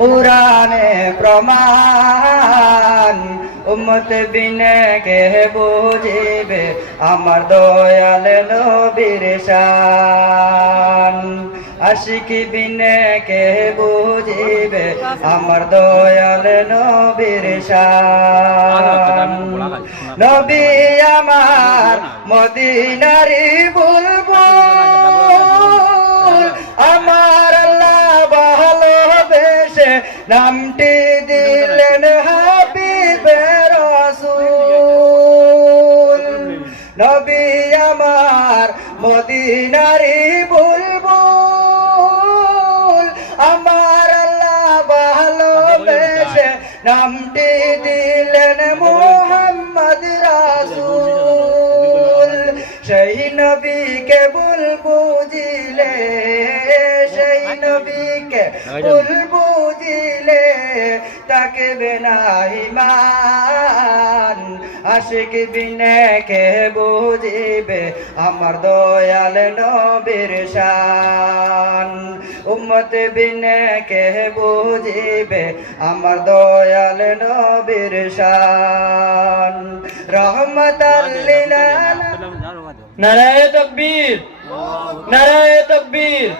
পুরাণে প্রমাণ উম্মত বিনে কে বুঝিবে আমার দয়াল নবীর শান আশিকি বিনে কে বুঝিবে আমার দয়াল নবীর শান নবী আমার মদিনারি বুলবুল আমার আল্লাহ ভালোবেসে নামটি দিলেন হাবিবে রাসূল নবী আমার মদিনারি বুলবুল আমার আল্লাহ ভালোবেসে নামটি দিলেন মুহাম্মদ রাসূল সেই নবীকে বুঝিলে সেই নবীকে বুঝিলে তাকে বিনা ঈমান আশিক বিনে কে বুঝিবে আমার দয়াল নবীর শান উম্মত বিনে কে বুঝিবে আমার দয়াল নবীর শান রহমাতাল লিল আলামিন নারায়ে তাকবীর নারায়ে তাকবীর